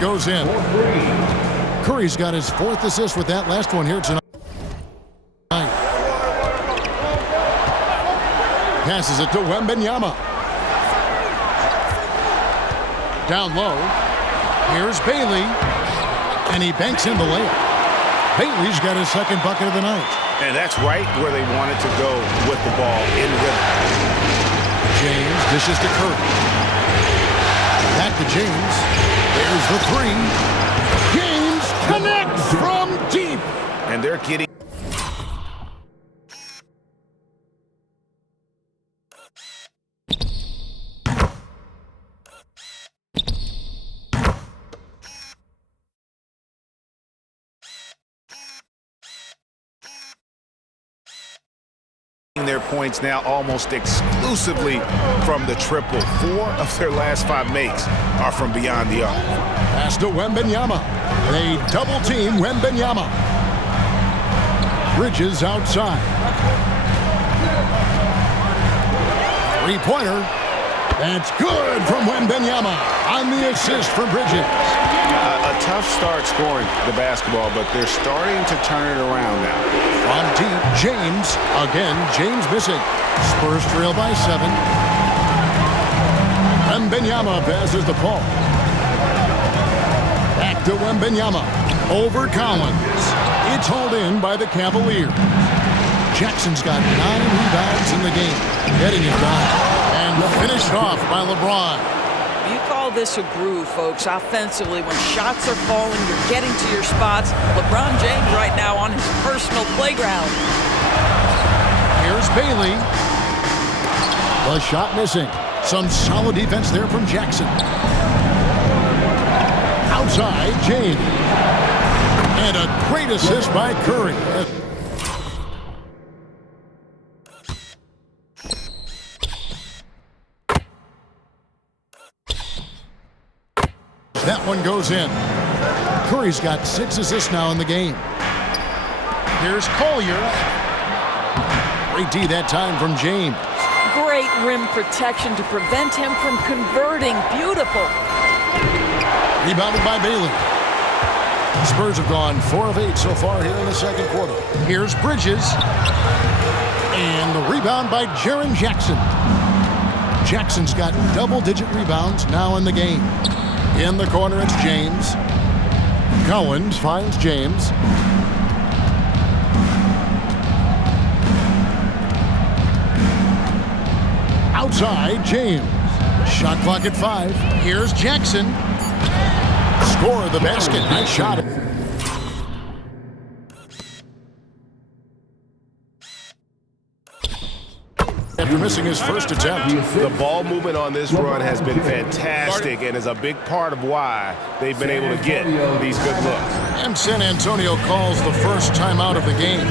goes in. Curry's got his 4th assist with that last one here tonight. Passes it to Wembanyama. Down low. Here's Bailey. And he banks in the layup. Bailey's got his 2nd bucket of the night. And that's right where they wanted to go with the ball, in rhythm. James dishes to Curry. Back to James. There's the 3. James connects from deep. And they're getting... their points now almost exclusively from the triple. 4 of their last 5 makes are from beyond the arc. Pass to Wembanyama. They double team Wembanyama. Bridges outside. 3-pointer. That's good from Wembanyama on the assist from Bridges. A tough start scoring the basketball, but they're starting to turn it around now. From deep, James. Again, James missing. Spurs trail by 7. Wembanyama passes the ball. Back to Wembanyama. Over Collins. It's hauled in by the Cavaliers. Jackson's got 9 rebounds in the game. Getting it done. And finished off by LeBron. You call this a groove, folks. Offensively, when shots are falling, you're getting to your spots. LeBron James right now on his personal playground. Here's Bailey. The shot missing. Some solid defense there from Jackson. Outside, James. And a great assist by Curry. That one goes in. Curry's got 6 assists now in the game. Here's Collier. Great D that time from James. Great rim protection to prevent him from converting. Beautiful. Rebounded by Bailey. The Spurs have gone 4 of 8 so far here in the 2nd quarter. Here's Bridges. And the rebound by Jaren Jackson. Jackson's got double-digit rebounds now in the game. In the corner, it's James. Collins finds James. Outside, James. Shot clock at 5. Here's Jackson. Score of the basket. Nice shot. After missing his first attempt. The ball movement on this run has been fantastic and is a big part of why they've been able to get these good looks. And San Antonio calls the first timeout of the game.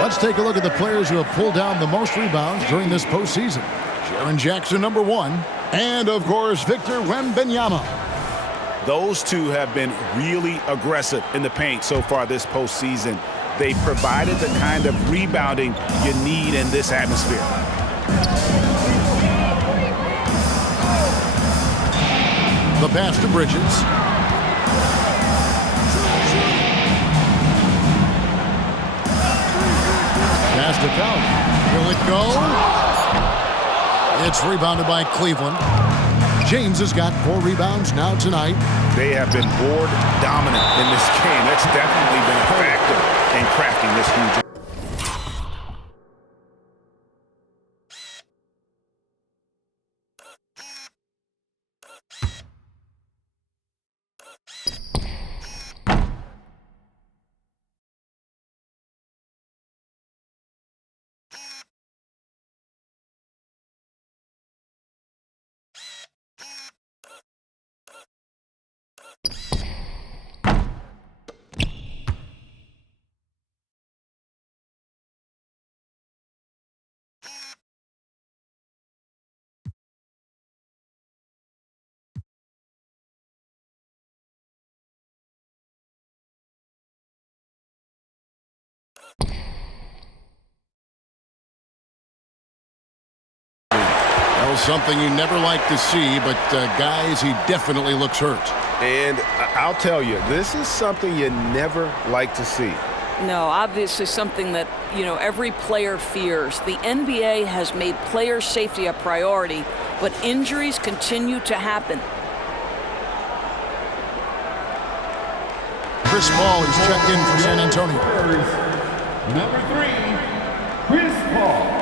Let's take a look at the players who have pulled down the most rebounds during this postseason. Jaren Jackson, number 1. And, of course, Victor Wembanyama. Those two have been really aggressive in the paint so far this postseason. They provided the kind of rebounding you need in this atmosphere. The pass to Bridges. Pass to Count. Will it go? It's rebounded by Cleveland. James has got 4 rebounds now tonight. They have been board dominant in this game. That's definitely been a factor in crafting this huge something you never like to see, but guys, he definitely looks hurt. And I'll tell you, this is something you never like to see. No, obviously something that, every player fears. The NBA has made player safety a priority, but injuries continue to happen. Chris Paul is checked in for San Antonio. Number 3, Chris Paul.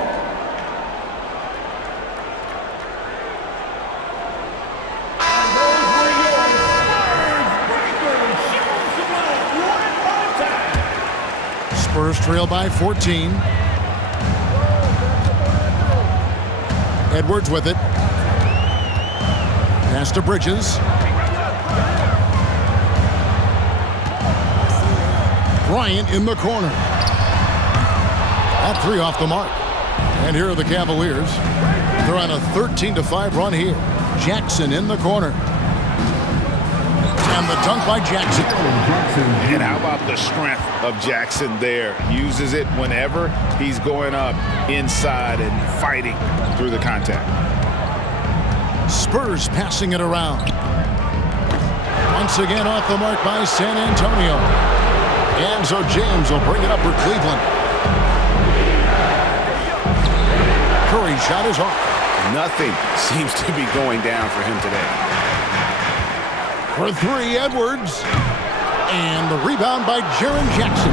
Spurs trail by 14. Edwards with it. Pass to Bridges. Bryant in the corner. That three off the mark. And here are the Cavaliers. They're on a 13-5 run here. Jackson in the corner. And the dunk by Jackson. And how about the strength of Jackson there? Uses it whenever he's going up inside and fighting through the contact. Spurs passing it around. Once again off the mark by San Antonio. And so James will bring it up for Cleveland. Curry's shot is off. Nothing seems to be going down for him today. For three, Edwards. And the rebound by Jaren Jackson.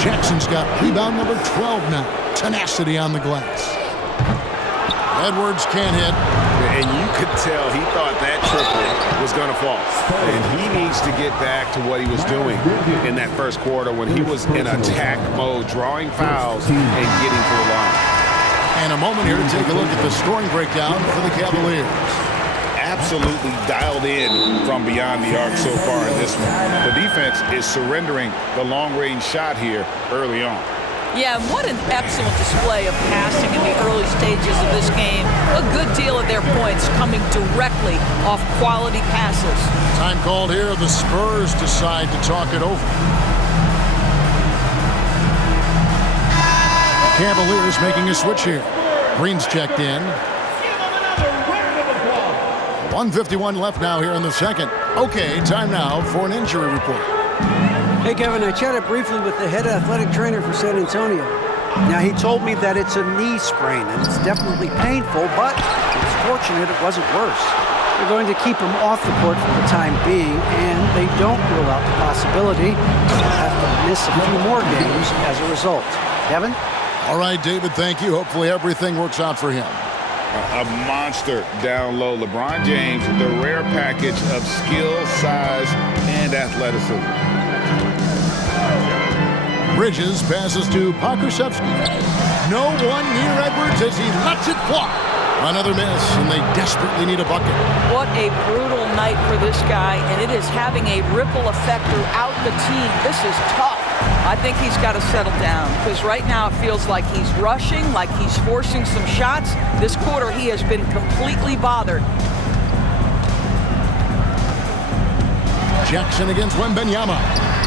Jackson's got rebound number 12 now. Tenacity on the glass. Edwards can't hit. And you could tell he thought that triple was going to fall. And he needs to get back to what he was doing in that first quarter when he was in attack mode, drawing fouls and getting to the line. And a moment here to take a look at the scoring breakdown for the Cavaliers. Absolutely dialed in from beyond the arc so far in this one. The defense is surrendering the long-range shot here early on. Yeah, and what an excellent display of passing in the early stages of this game. A good deal of their points coming directly off quality passes. Time called here. The Spurs decide to talk it over. Cavaliers making a switch here. Green's checked in. 1:51 left now here in the second. Okay, time now for an injury report. Hey, Kevin, I chatted briefly with the head athletic trainer for San Antonio. Now, he told me that it's a knee sprain, and it's definitely painful, but it's fortunate it wasn't worse. They're going to keep him off the court for the time being, and they don't rule out the possibility he'll have to miss a few more games as a result. Kevin? All right, David, thank you. Hopefully everything works out for him. A monster down low. LeBron James, the rare package of skill, size, and athleticism. Bridges passes to Pokusevski. No one near Edwards as he lets it fly. Another miss, and they desperately need a bucket. What a brutal night for this guy, and it is having a ripple effect throughout the team. This is tough. I think he's got to settle down because right now it feels like he's rushing, like he's forcing some shots. This quarter he has been completely bothered. Jackson against Wembanyama.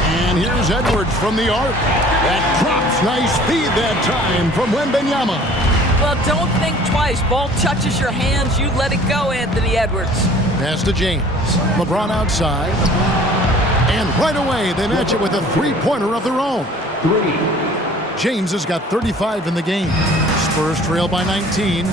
And here's Edwards from the arc. That drops. Nice feed that time from Wembanyama. Well, don't think twice. Ball touches your hands, you let it go, Anthony Edwards. Pass to James. LeBron outside. And right away, they match it with a three-pointer of their own. James has got 35 in the game. Spurs trail by 19.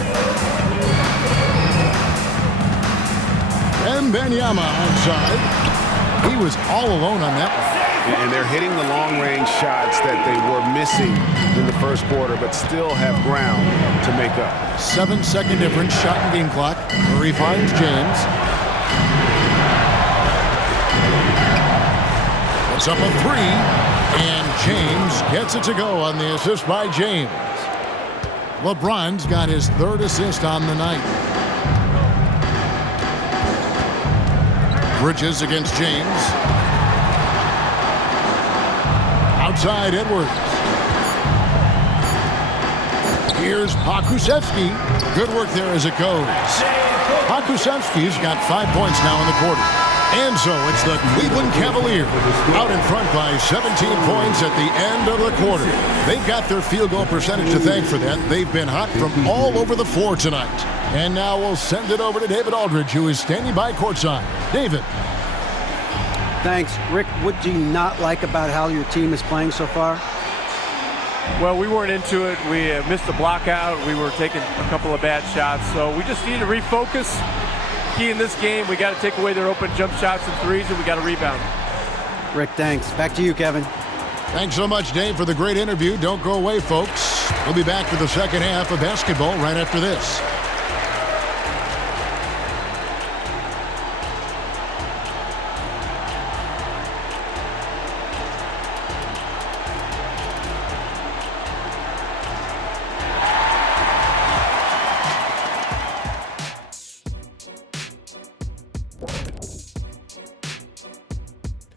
Wembanyama outside. He was all alone on that one. And they're hitting the long-range shots that they were missing in the first quarter, but still have ground to make up. 7-second difference, shot and game clock. Murray finds James. Puts up a three, and James gets it to go on the assist by James. LeBron's got his third assist on the night. Bridges against James. Outside Edwards. Here's Pokusevski. Good work there as it goes. Pokusevski's got 5 points now in the quarter. And so it's the Cleveland Cavaliers out in front by 17 points at the end of the quarter. They've got their field goal percentage to thank for that. They've been hot from all over the floor tonight. And now we'll send it over to David Aldridge, who is standing by courtside. David. Thanks. Rick, what do you not like about how your team is playing so far? Well, we weren't into it. We missed the block out. We were taking a couple of bad shots. So we just need to refocus. Key in this game, we got to take away their open jump shots and threes, and we got to rebound. Rick, thanks. Back to you, Kevin. Thanks so much, Dave, for the great interview. Don't go away, folks. We'll be back for the second half of basketball right after this.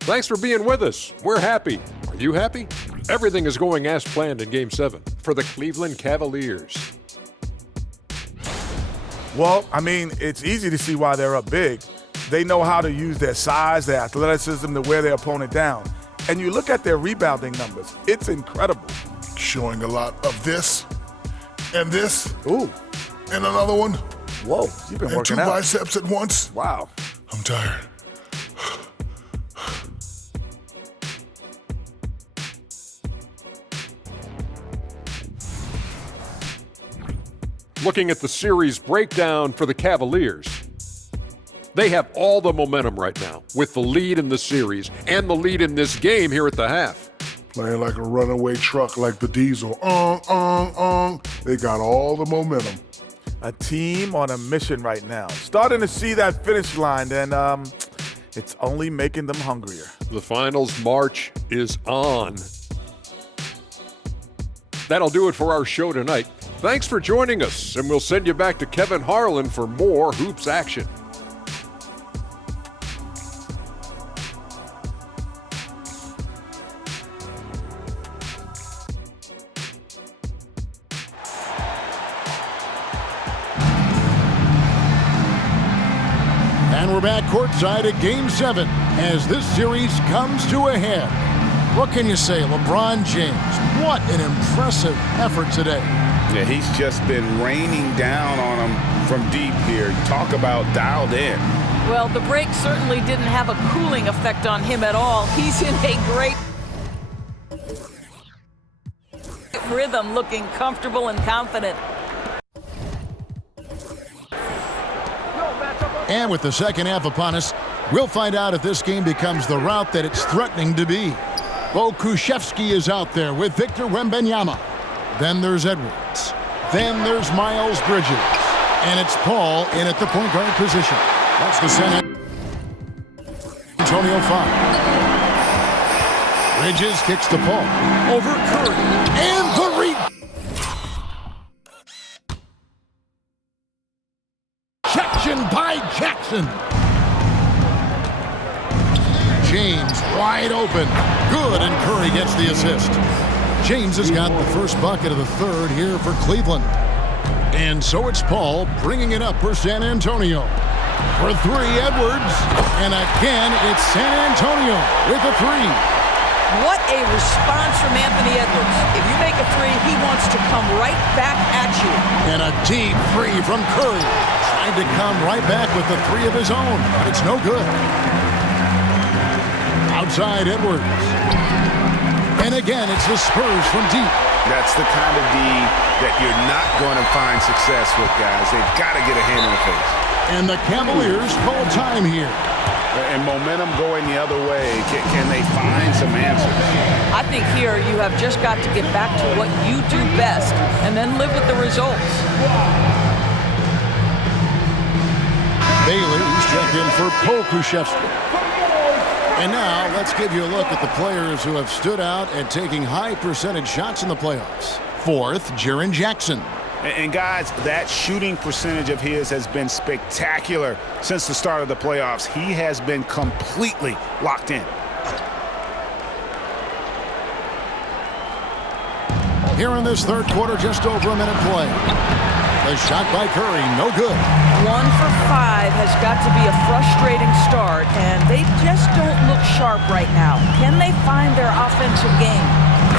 Thanks for being with us. We're happy. Are you happy? Everything is going as planned in Game 7 for the Cleveland Cavaliers. Well, I mean, it's easy to see why they're up big. They know how to use their size, their athleticism to wear their opponent down. And you look at their rebounding numbers, it's incredible. Showing a lot of this and this. Ooh. And another one. Whoa, you've been and working two out. biceps at once. Wow. I'm tired. Looking at the series breakdown for the Cavaliers, they have all the momentum right now with the lead in the series and the lead in this game here at the half. Playing like a runaway truck like the Diesel. They got all the momentum. A team on a mission right now. Starting to see that finish line, and it's only making them hungrier. The finals march is on. That'll do it for our show tonight. Thanks for joining us, and we'll send you back to Kevin Harlan for more hoops action. And we're back courtside at Game 7 as this series comes to a head. What can you say, LeBron James? What an impressive effort today. Yeah, he's just been raining down on him from deep here. Talk about dialed in. Well, the break certainly didn't have a cooling effect on him at all. He's in a great rhythm, looking comfortable and confident. And with the second half upon us, we'll find out if this game becomes the route that it's threatening to be. Bo Kuszewski is out there with Victor Wembanyama. Then there's Edwards. Then there's Miles Bridges. And it's Paul in at the point guard position. That's the San Antonio foul. Bridges kicks to Paul. Over Curry. And the rejection by Jackson. James wide open. Good, and Curry gets the assist. James has got the first bucket of the third here for Cleveland. And so it's Paul bringing it up for San Antonio. For three, Edwards. And again, it's San Antonio with a three. What a response from Anthony Edwards. If you make a three, he wants to come right back at you. And a deep three from Curry. Trying to come right back with the three of his own, but it's no good. Outside Edwards. And again, it's the Spurs from deep. That's the kind of D that you're not going to find success with, guys. They've got to get a hand in the face. And the Cavaliers call time here. And momentum going the other way. Can they find some answers? I think here you have just got to get back to what you do best and then live with the results. Bailey, who's checked in for Paul Kuszewski. And now let's give you a look at the players who have stood out at taking high percentage shots in the playoffs. Fourth, Jaren Jackson. And guys, that shooting percentage of his has been spectacular since the start of the playoffs. He has been completely locked in. Here in this third quarter, just over a minute play. The shot by Curry, no good. 1 for 5 has got to be a frustrating start, and they just don't look sharp right now. Can they find their offensive game?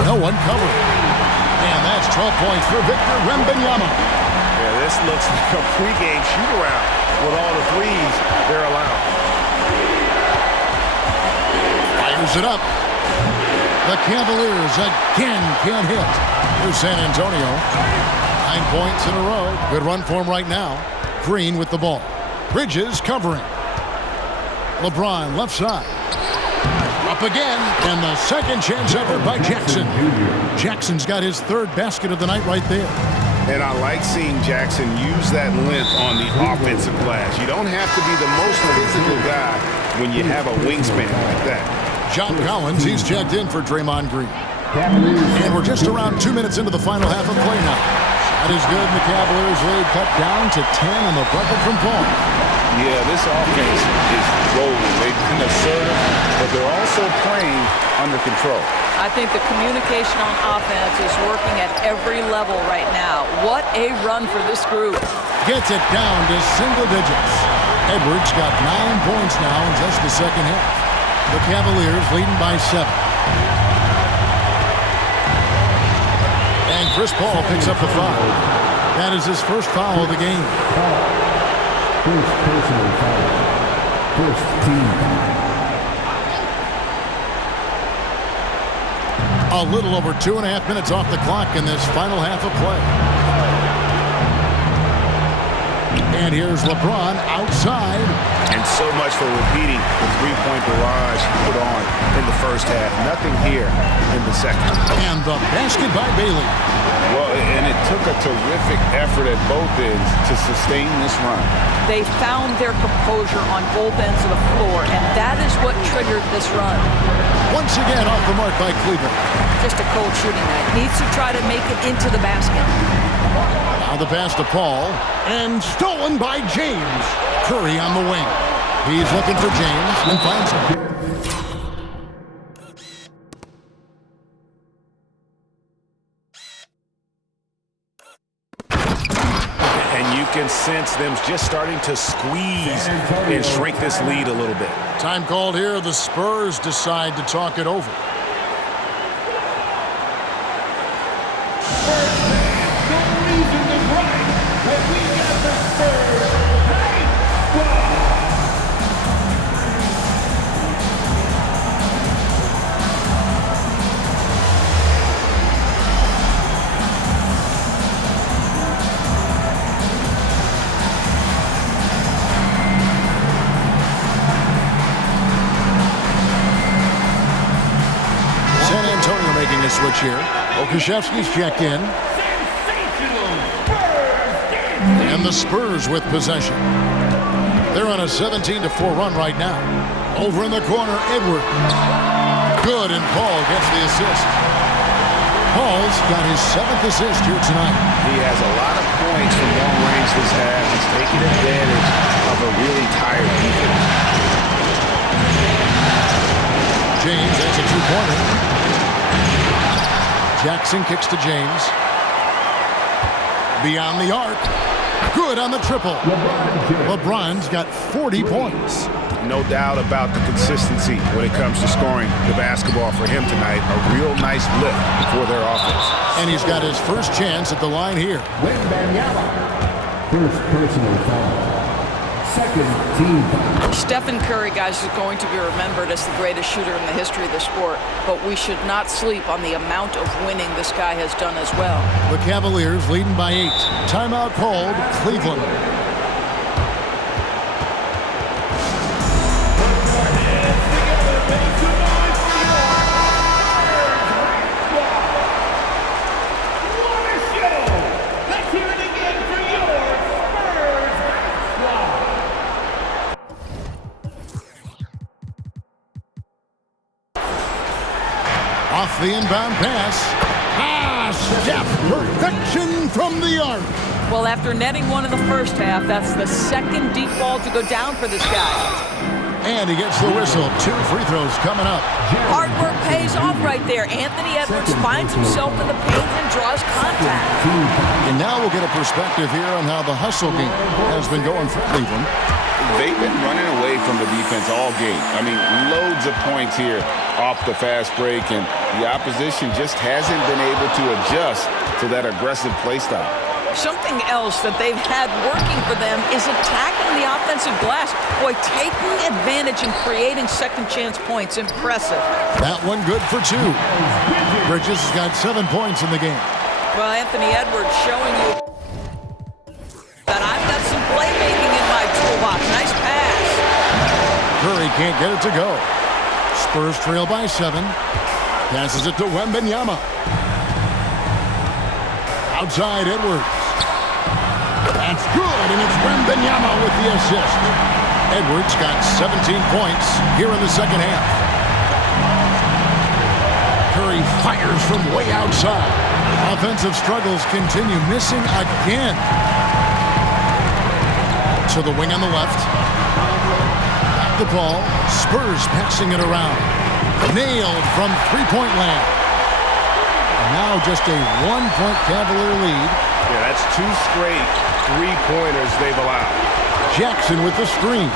No one covering. And that's 12 points for Victor Wembanyama. Yeah, this looks like a pregame shoot-around with all the threes they're allowing. Fires it up. The Cavaliers again can't hit. Here's San Antonio. 9 points in a row. Good run for him right now. Green with the ball. Bridges covering. LeBron left side. Up again, and the second chance effort by Jackson. Jackson's got his 3rd basket of the night right there. And I like seeing Jackson use that length on the offensive glass. You don't have to be the most physical guy when you have a wingspan like that. John Collins, he's checked in for Draymond Green. And we're just around 2 minutes into the final half of play now. That is good, and the Cavaliers lead cut down to 10 on the bucket from Paul. Yeah, this offense is rolling. They've been assertive, but they're also playing under control. I think the communication on offense is working at every level right now. What a run for this group. Gets it down to single digits. Edwards got 9 points now in just the second half. The Cavaliers leading by 7. And Chris Paul picks up the foul. That is his first foul of the game. First personal foul. First team foul. A little over 2.5 minutes off the clock in this final half of play. And here's LeBron outside. And so much for repeating the three-point barrage put on in the first half. Nothing here in the second. And the basket by Bailey. Well, and it took a terrific effort at both ends to sustain this run. They found their composure on both ends of the floor, and that is what triggered this run. Once again off the mark by Cleveland. Just a cold shooting night. Needs to try to make it into the basket. Now the pass to Paul, and stolen by James. Curry on the wing. He's looking for James and finds him. And you can sense them just starting to squeeze and shrink this lead a little bit. Time called here. The Spurs decide to talk it over. Switch here. Okashevsky's checked in. And the Spurs with possession. They're on a 17-4 run right now. Over in the corner, Edwards. Good, and Paul gets the assist. Paul's got his 7th assist here tonight. He has a lot of points from long range this half. He's taking advantage of a really tired defense. James has a 2-pointer. Jackson kicks to James. Beyond the arc. Good on the triple. LeBron's got 40 points. No doubt about the consistency when it comes to scoring the basketball for him tonight. A real nice lift for their offense. And he's got his first chance at the line here. First personal foul. Second team foul. Stephen Curry, guys, is going to be remembered as the greatest shooter in the history of the sport, but we should not sleep on the amount of winning this guy has done as well. The Cavaliers leading by 8. Timeout called, Cleveland. Off the inbound pass. Steph, perfection from the arc. Well, after netting one in the first half, that's the second deep ball to go down for this guy. And he gets the whistle. 2 free throws coming up. Hard work pays off right right there. Anthony Edwards finds himself in the paint and draws contact. And now we'll get a perspective here on how the hustle game has been going for Cleveland. They've been running away from the defense all game. I mean, loads of points here off the fast break, and the opposition just hasn't been able to adjust to that aggressive play style. Something else that they've had working for them is attacking the offensive glass. Boy, taking advantage and creating second chance points. Impressive. That one good for 2. Bridges has got 7 points in the game. Well, Anthony Edwards showing you that I've got some playmaking in my toolbox. Nice pass. Curry can't get it to go. Spurs trail by 7. Passes it to Wembanyama. Outside Edwards. That's good, and it's Wembanyama with the assist. Edwards got 17 points here in the second half. Curry fires from way outside. Offensive struggles continue, missing again. To the wing on the left. Back the ball. Spurs passing it around. Nailed from three-point land. Now just a 1-point Cavalier lead. Yeah, that's 2 straight three-pointers they've allowed. Jackson with the screen.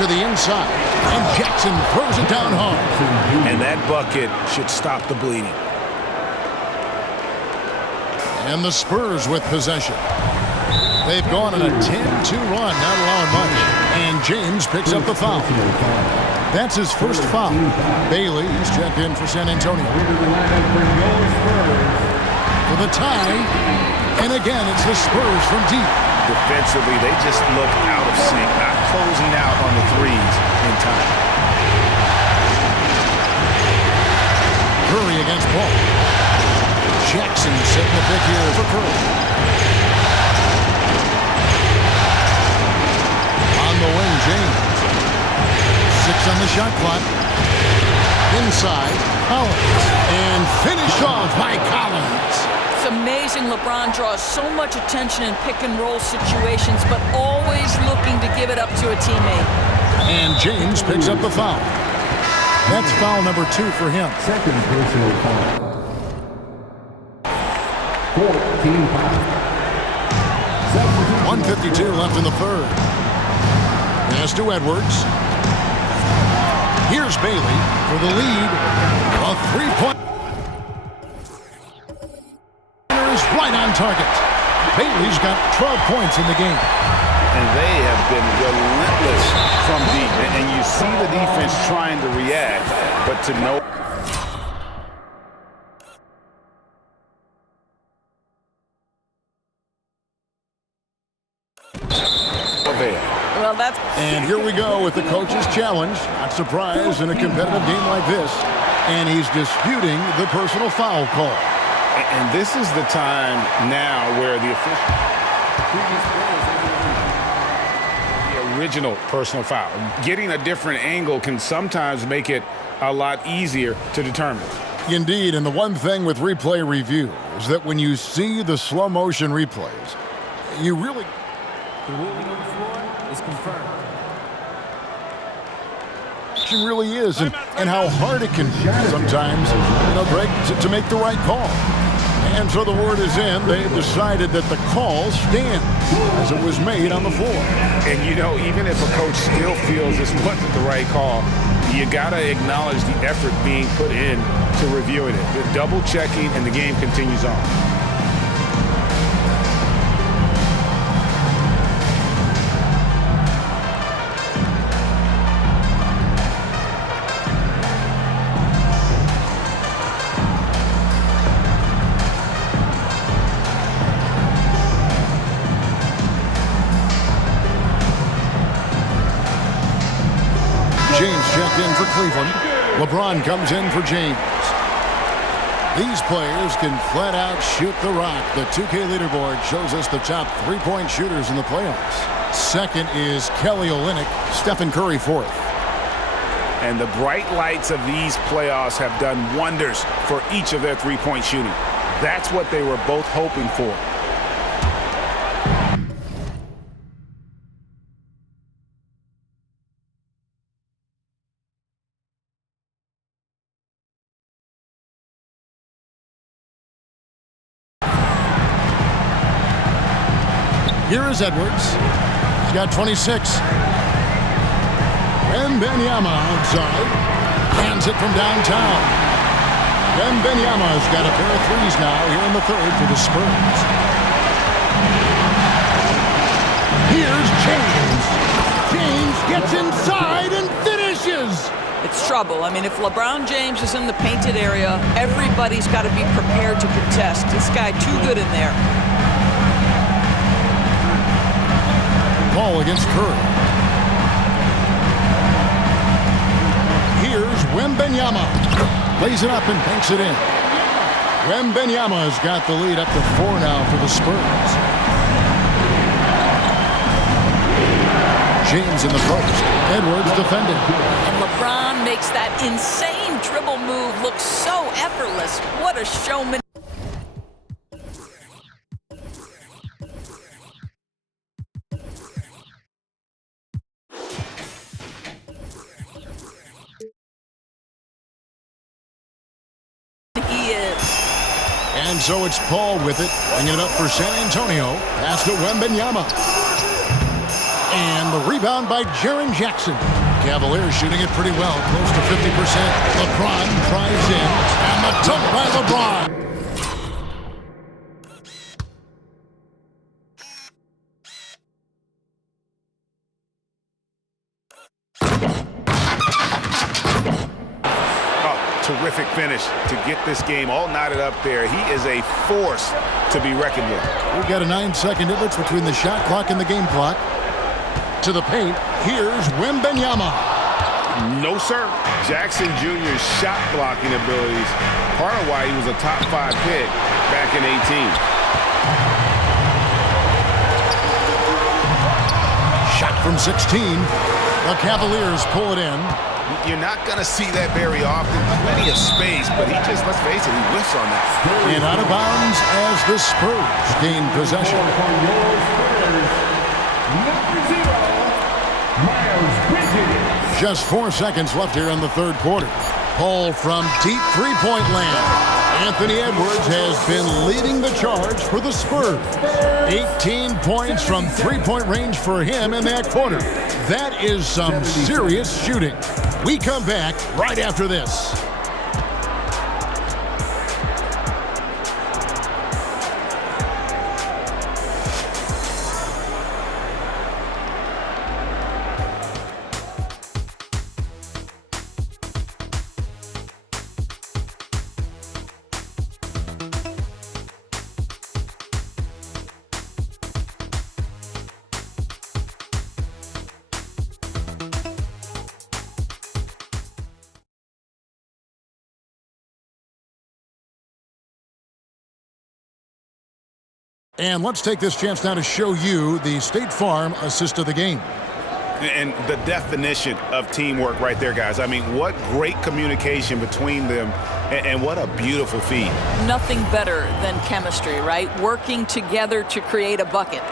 To the inside. And Jackson throws it down hard. And that bucket should stop the bleeding. And the Spurs with possession. They've gone on a 10-2 run, not allowing much. And James picks up the foul. That's his first foul. Bailey is checked in for San Antonio. For the tie. And again, it's the Spurs from deep. Defensively, they just look out of sync, not closing out on the threes in time. Curry against Paul. Jackson setting the pick here for Curry. On the wing, James. 6 on the shot clock. Inside, Collins. And finished off by Collins. It's amazing LeBron draws so much attention in pick-and-roll situations, but always looking to give it up to a teammate. And James picks up the foul. That's foul number 2 for him. Second personal foul. 14 foul. 1:52 left in the third. Pass to Edwards. Here's Bailey for the lead. A 3-point is right on target. Bailey's got 12 points in the game. And they have been relentless from deep. And you see the defense trying to react, but to no. Well, that's... And here we go with the coach's challenge. Not surprised in a competitive game like this. And he's disputing the personal foul call. And this is the time now where the original personal foul. Getting a different angle can sometimes make it a lot easier to determine. Indeed, and the one thing with replay review is that when you see the slow motion replays, you really... The ruling on the floor is confirmed. It really is, and how hard it can be sometimes, Greg, to make the right call. And so the word is in. They've decided that the call stands as it was made on the floor. And, even if a coach still feels this wasn't the right call, you got to acknowledge the effort being put in to reviewing it. The double checking, and the game continues on. James checked in for Cleveland. LeBron comes in for James. These players can flat out shoot the rock. The 2K leaderboard shows us the top three-point shooters in the playoffs. Second is Kelly Olynyk. Stephen Curry fourth. And the bright lights of these playoffs have done wonders for each of their three-point shooting. That's what they were both hoping for. Here is Edwards. He's got 26. Wembanyama outside. Hands it from downtown. Wembanyama's got a pair of threes now here in the third for the Spurs. Here's James. James gets inside and finishes. It's trouble. I mean, if LeBron James is in the painted area, everybody's got to be prepared to contest. This guy too good in there. Ball against Curry. Here's Wembanyama. Lays it up and banks it in. Wembanyama's got the lead up to 4 now for the Spurs. James in the post. Edwards defending. And LeBron makes that insane dribble move look so effortless. What a showman. He is. And so it's Paul with it, bringing it up for San Antonio. Pass to Wembanyama. And the rebound by Jaren Jackson. Cavaliers shooting it pretty well, close to 50%. LeBron drives in, and the dunk by LeBron. Oh, terrific finish to get this game all knotted up there. He is a force to be reckoned with. We've got a 9-second difference between the shot clock and the game clock. To the paint, here's Wembanyama. No, sir. Jackson Jr.'s shot blocking abilities, part of why he was a top 5 pick back in 18. Shot from 16. The Cavaliers pull it in. You're not going to see that very often. Plenty of space, but he just, let's face it, he whiffs on that. And out of bounds as the Spurs gain possession. Just 4 seconds left here in the third quarter. Paul from deep three-point land. Anthony Edwards has been leading the charge for the Spurs. 18 points from three-point range for him in that quarter. That is some serious shooting. We come back right after this. And let's take this chance now to show you the State Farm assist of the game. And the definition of teamwork right there, guys. I mean, what great communication between them, and what a beautiful feed. Nothing better than chemistry, right? Working together to create a bucket.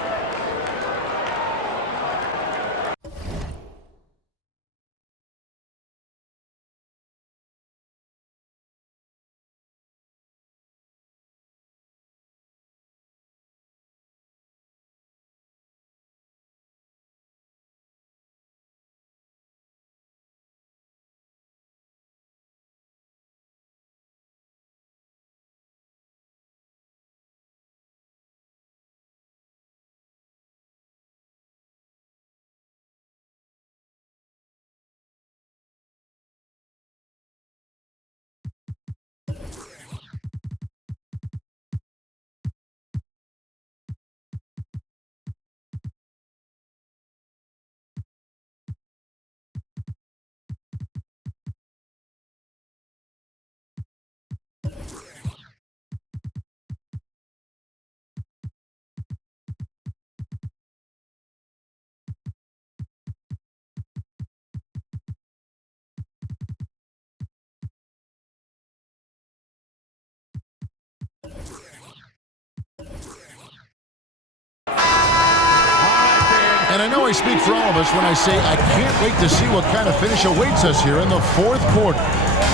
And I know I speak for all of us when I say I can't wait to see what kind of finish awaits us here in the fourth quarter.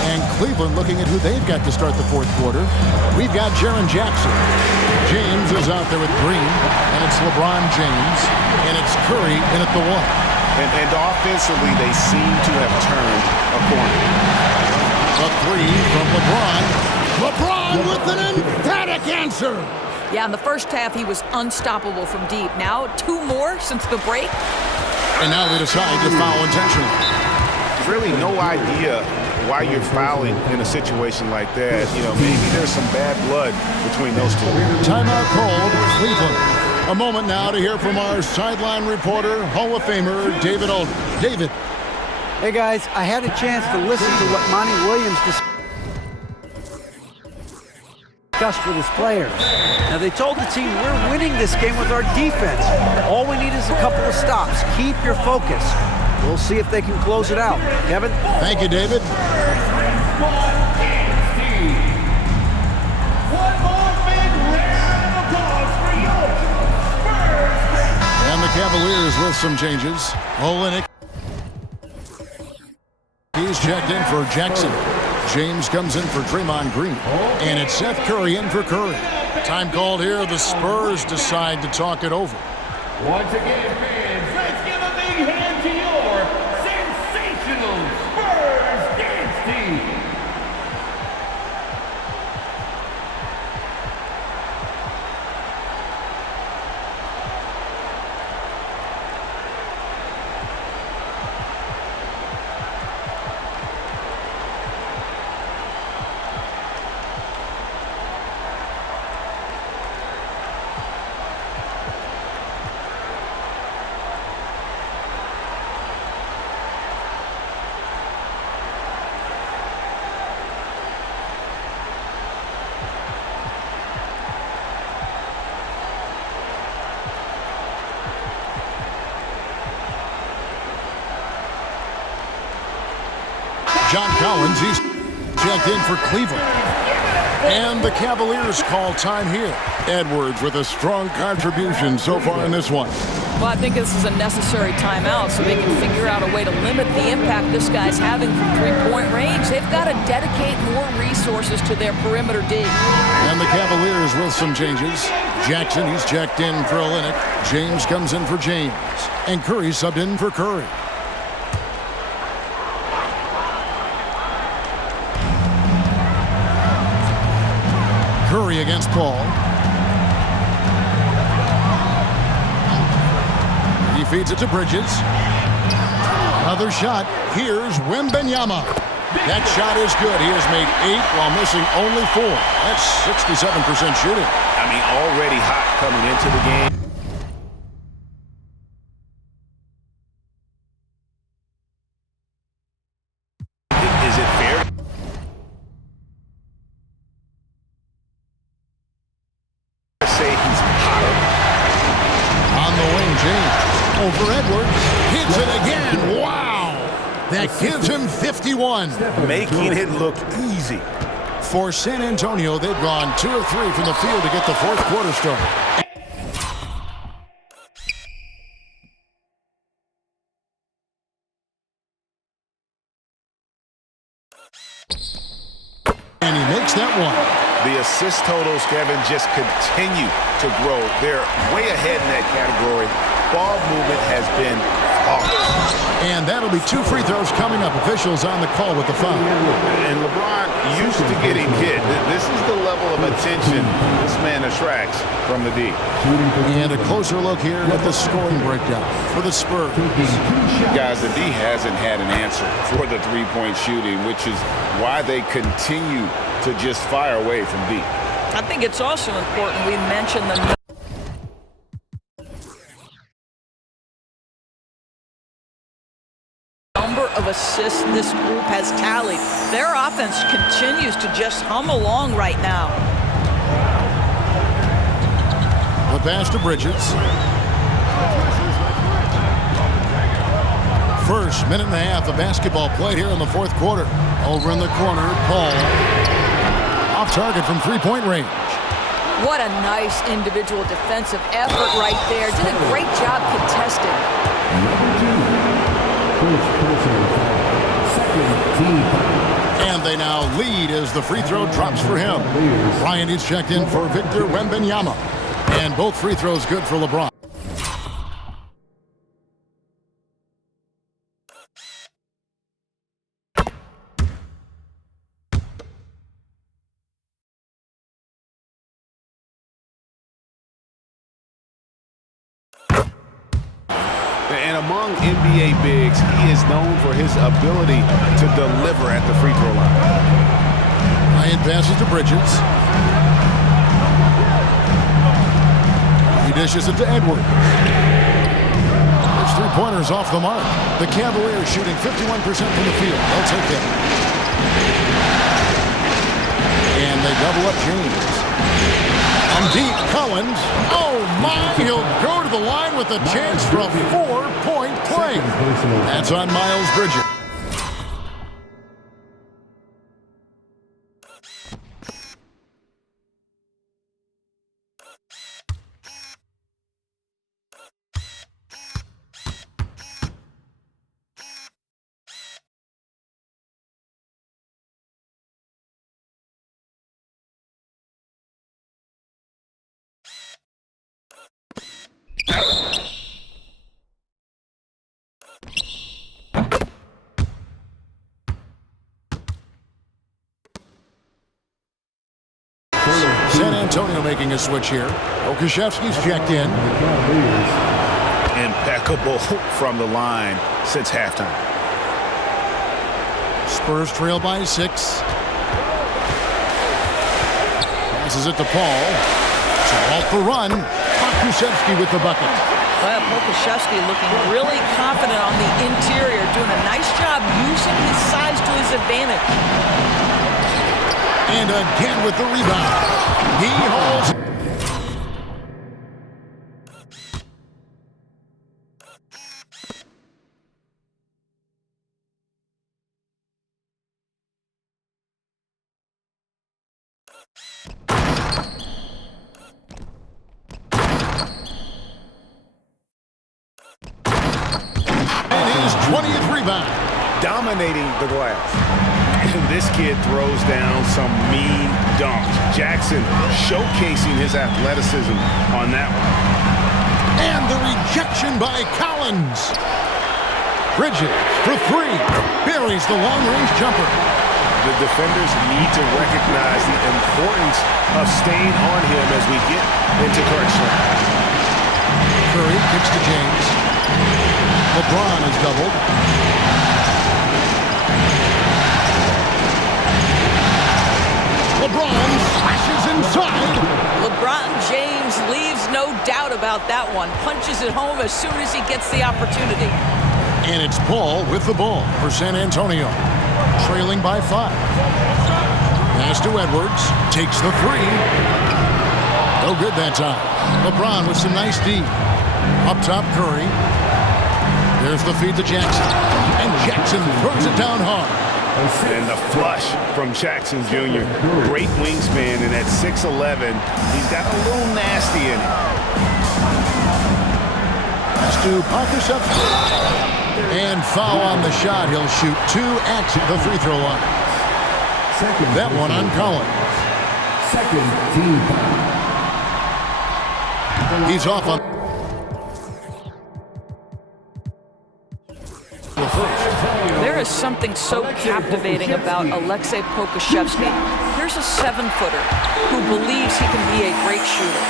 And Cleveland looking at who they've got to start the fourth quarter. We've got Jaren Jackson. James is out there with Green, and it's LeBron James, and it's Curry in at the one. And offensively, they seem to have turned a corner. A three from LeBron. LeBron with an emphatic answer. Yeah, in the first half, he was unstoppable from deep. Now, 2 more since the break. And now they decide to foul intentionally. There's really no idea why you're fouling in a situation like that. You know, maybe there's some bad blood between those two. Timeout called, Cleveland. A moment now to hear from our sideline reporter, Hall of Famer David Aldridge. David. Hey, guys, I had a chance to listen to what Monty Williams discussed with his players. Now, they told the team, we're winning this game with our defense. All we need is a couple of stops. Keep your focus. We'll see if they can close it out. Kevin? Thank you, David. And the Cavaliers with some changes. Olynyk. He's checked in for Jackson. James comes in for Draymond Green. And it's Seth Curry in for Curry. Time called here. The Spurs decide to talk it over. Once again, fans, let's give a big hand to your sensational Spurs dance team. John Collins, he's checked in for Cleveland. And the Cavaliers call time here. Edwards with a strong contribution so far in this one. Well, I think this is a necessary timeout so they can figure out a way to limit the impact this guy's having from three-point range. They've got to dedicate more resources to their perimeter D. And the Cavaliers with some changes. Jackson, he's checked in for Olynyk. James comes in for James. And Curry subbed in for Curry. Curry against Paul. He feeds it to Bridges. Another shot. Here's Wembanyama. That shot is good. He has made 8 while missing only 4. That's 67% shooting. I mean, already hot coming into the game. Is it fair to say he's hotter? On the wing, James. Over Edwards. Hits it again. Wow. That gives him 51. Making it look easy. For San Antonio, they've gone 2 of 3 from the field to get the fourth quarter started. And he makes that one. The assist totals, Kevin, just continue to grow. They're way ahead in that category. Ball movement has been flawless. And that'll be 2 free throws coming up. Officials on the call with the foul. And LeBron used to getting hit. This is the level of attention this man attracts from the D. And a closer look here at the scoring breakdown for the Spurs. Guys, the D hasn't had an answer for the three-point shooting, which is why they continue to just fire away from deep. I think it's also important we mention the number of assists this group has tallied. Their offense continues to just hum along right now. The pass to Bridges. First minute and a half of basketball played here in the fourth quarter. Over in the corner, Paul. Off target from three-point range. What a nice individual defensive effort right there. Did a great job contesting. And they now lead as the free throw drops for him. Bryant is checked in for Victor Wembanyama. And both free throws good for LeBron. And among NBA bigs, he is known for his ability to deliver at the free throw line. Bryant passes to Bridges. He dishes it to Edwards. His three-pointers off the mark. The Cavaliers shooting 51% from the field. They'll take that. And they double up James. From deep, Collins. Oh, my. He'll go to the line with a chance for a 4-point play. That's on Miles Bridges. San Antonio making a switch here. Okashevsky's checked in. Impeccable from the line since halftime. Spurs trail by 6. Passes it to Paul. So off the run. Okashevsky with the bucket. Well, Pokusevski looking really confident on the interior, doing a nice job using his size to his advantage. And again with the rebound. He holds. And his 20th rebound. Dominating the glass. And this kid throws down some mean dunks. Jackson showcasing his athleticism on that one. And the rejection by Collins. Bridges for 3. Buries the long-range jumper. The defenders need to recognize the importance of staying on him as we get into correction. Curry kicks to James. LeBron is doubled. LeBron flashes inside. LeBron James leaves no doubt about that one. Punches it home as soon as he gets the opportunity. And it's Paul with the ball for San Antonio. Trailing by 5. Pass to Edwards. Takes the 3. No good that time. LeBron with some nice D. Up top, Curry. There's the feed to Jackson. And Jackson throws it down hard. And the flush from Jackson Jr. Great wingspan, and at 6'11", he's got a little nasty in it. Pass to Pokusevski. And foul on the shot. He'll shoot 2 at the free throw line. That one on Collins. Second team foul. He's off on the first. There is something so captivating about Aleksej Pokusevski. Here's a 7-footer who believes he can be a great shooter.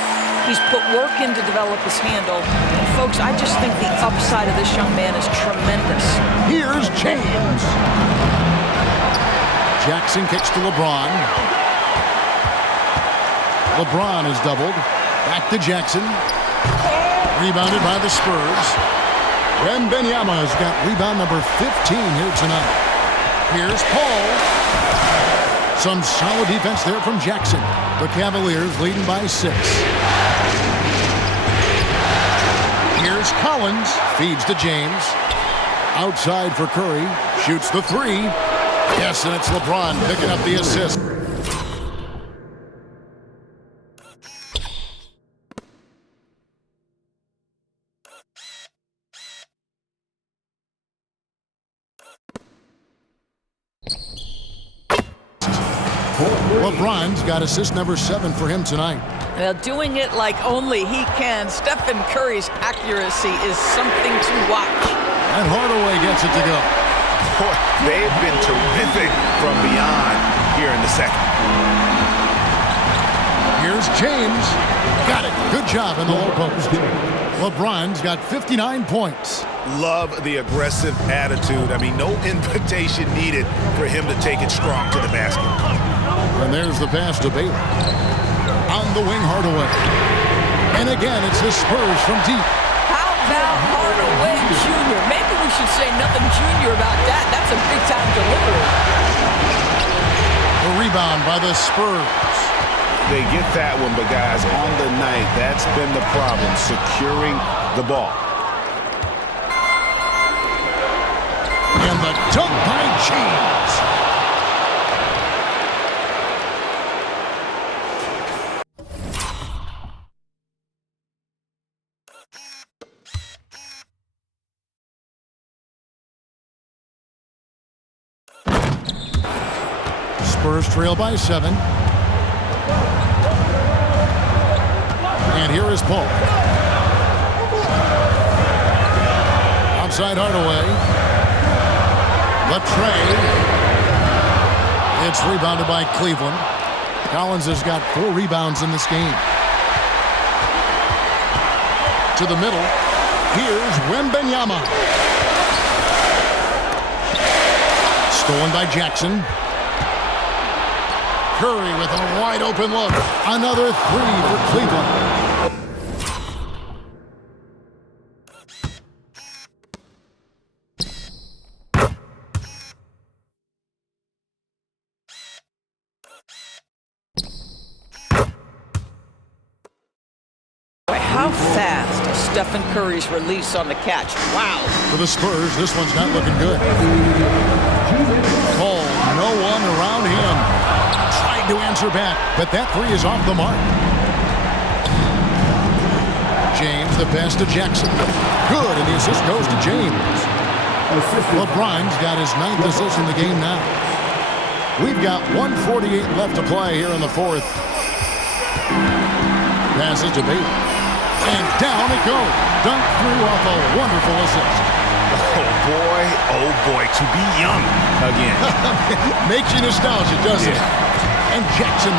He's put work in to develop his handle. And folks, I just think the upside of this young man is tremendous. Here's James. Jackson kicks to LeBron. LeBron is doubled. Back to Jackson. Rebounded by the Spurs. Wembanyama has got rebound number 15 here tonight. Here's Paul. Some solid defense there from Jackson. The Cavaliers leading by 6. Here's Collins. Feeds to James. Outside for Curry. Shoots the 3. Yes, and it's LeBron picking up the assist. LeBron's got assist number 7 for him tonight. Well, doing it like only he can. Stephen Curry's accuracy is something to watch. And Hardaway gets it to go. Boy, they've been terrific from beyond here in the second. Here's James. Got it. Good job in the low post. LeBron's got 59 points. Love the aggressive attitude. I mean, no invitation needed for him to take it strong to the basket. And there's the pass to Baylor. On the wing, Hardaway. And again, it's the Spurs from deep. How about Hardaway Jr.? Maybe we should say nothing junior about that. That's a big-time delivery. The rebound by the Spurs. They get that one, but guys, on the night, that's been the problem, securing the ball. And the dunk by James. Spurs trail by 7. And here is Paul. Outside Hardaway. The tray. It's rebounded by Cleveland. Collins has got 4 rebounds in this game. To the middle. Here's Wembanyama. Stolen by Jackson. Curry with a wide open look. Another 3 for Cleveland. How fast is Stephen Curry's release on the catch? Wow. For the Spurs, this one's not looking good. Cole, no one around him. Tried to answer back, but that 3 is off the mark. James, the pass to Jackson. Good, and the assist goes to James. LeBron's got his 9th assist in the game now. We've got 1:48 left to play here in the 4th. Passes to Baylor. And down it goes. Dunk through off a wonderful assist. Oh boy, to be young again. Makes you nostalgic, doesn't it? And Jackson.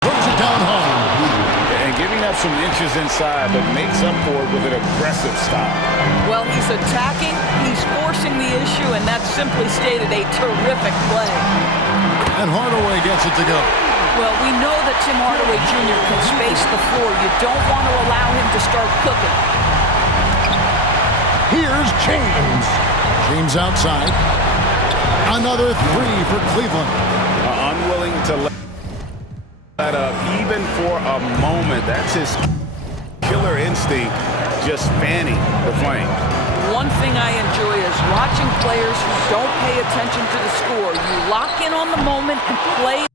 Throws it down home. And giving up some inches inside, but makes up for it with an aggressive stop. Well, he's attacking, he's forcing the issue, and that's simply stated a terrific play. And Hardaway gets it to go. Well, we know that Tim Hardaway Jr. can space the floor. You don't want to allow him to start cooking. Here's James. James outside. Another 3 for Cleveland. Unwilling to let up even for a moment. That's his killer instinct, just fanning the flame. One thing I enjoy is watching players who don't pay attention to the score. You lock in on the moment and play.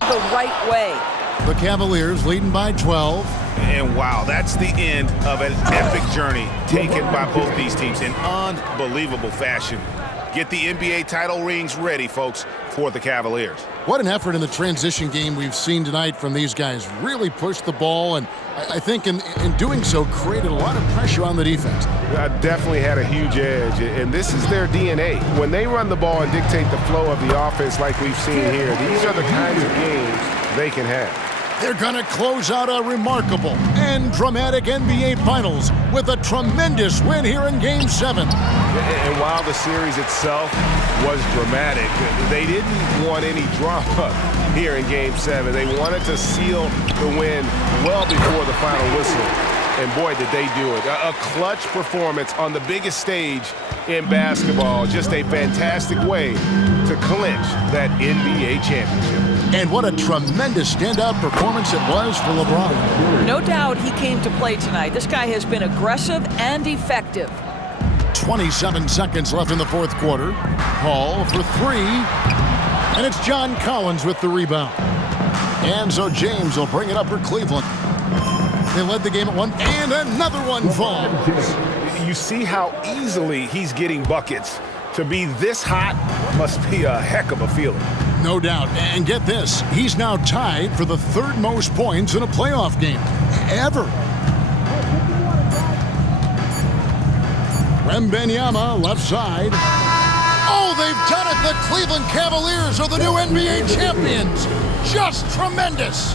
The right way. The Cavaliers leading by 12. And wow, that's the end of an epic journey taken by both these teams in unbelievable fashion. Get the NBA title rings ready, folks, for the Cavaliers. What an effort in the transition game we've seen tonight from these guys. Really pushed the ball, and I think in doing so created a lot of pressure on the defense. Definitely had a huge edge, and this is their DNA. When they run the ball and dictate the flow of the offense like we've seen here, these are the kinds of games they can have. They're going to close out a remarkable and dramatic NBA Finals with a tremendous win here in Game 7. And while the series itself was dramatic, they didn't want any drama here in Game 7. They wanted to seal the win well before the final whistle. And boy, did they do it. A clutch performance on the biggest stage in basketball. Just a fantastic way to clinch that NBA championship. And what a tremendous standout performance it was for LeBron. No doubt he came to play tonight. This guy has been aggressive and effective. 27 seconds left in the fourth quarter. Hall for three. And it's John Collins with the rebound. And so James will bring it up for Cleveland. They led the game at one, and another one falls. You see how easily he's getting buckets. To be this hot must be a heck of a feeling. No doubt. And get this, he's now tied for the third most points in a playoff game ever. Wembanyama, left side. Oh, they've done it! The Cleveland Cavaliers are the new NBA champions. Just tremendous.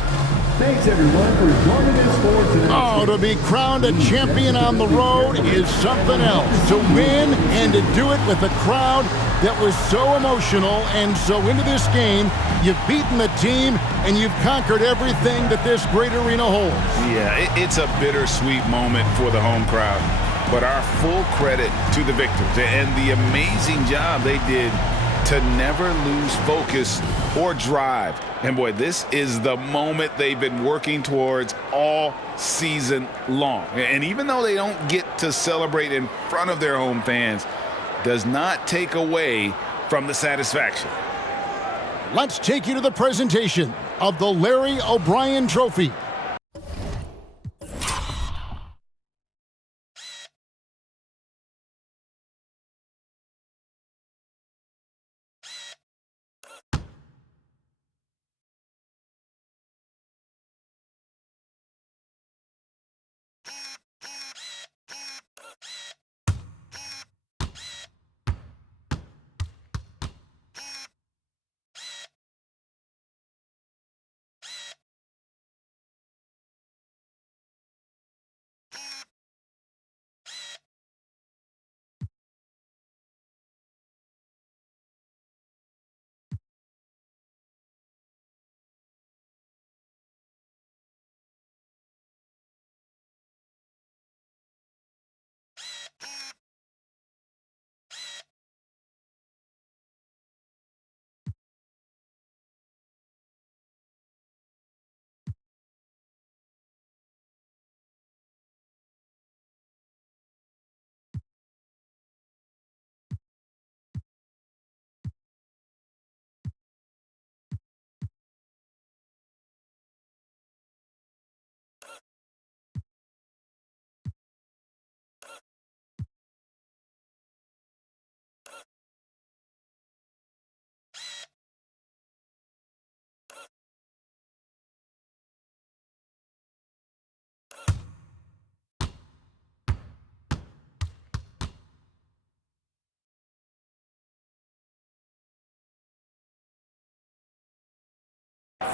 Thanks, everyone, for joining us for tonight. Oh, to be crowned a champion on the road is something else. To win and to do it with a crowd that was so emotional and so into this game, you've beaten the team and you've conquered everything that this great arena holds. Yeah, it's a bittersweet moment for the home crowd. But our full credit to the victors and the amazing job they did to never lose focus or drive. And boy, this is the moment they've been working towards all season long. And even though they don't get to celebrate in front of their home fans, does not take away from the satisfaction. Let's take you to the presentation of the Larry O'Brien Trophy.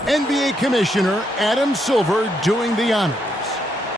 NBA Commissioner Adam Silver doing the honors.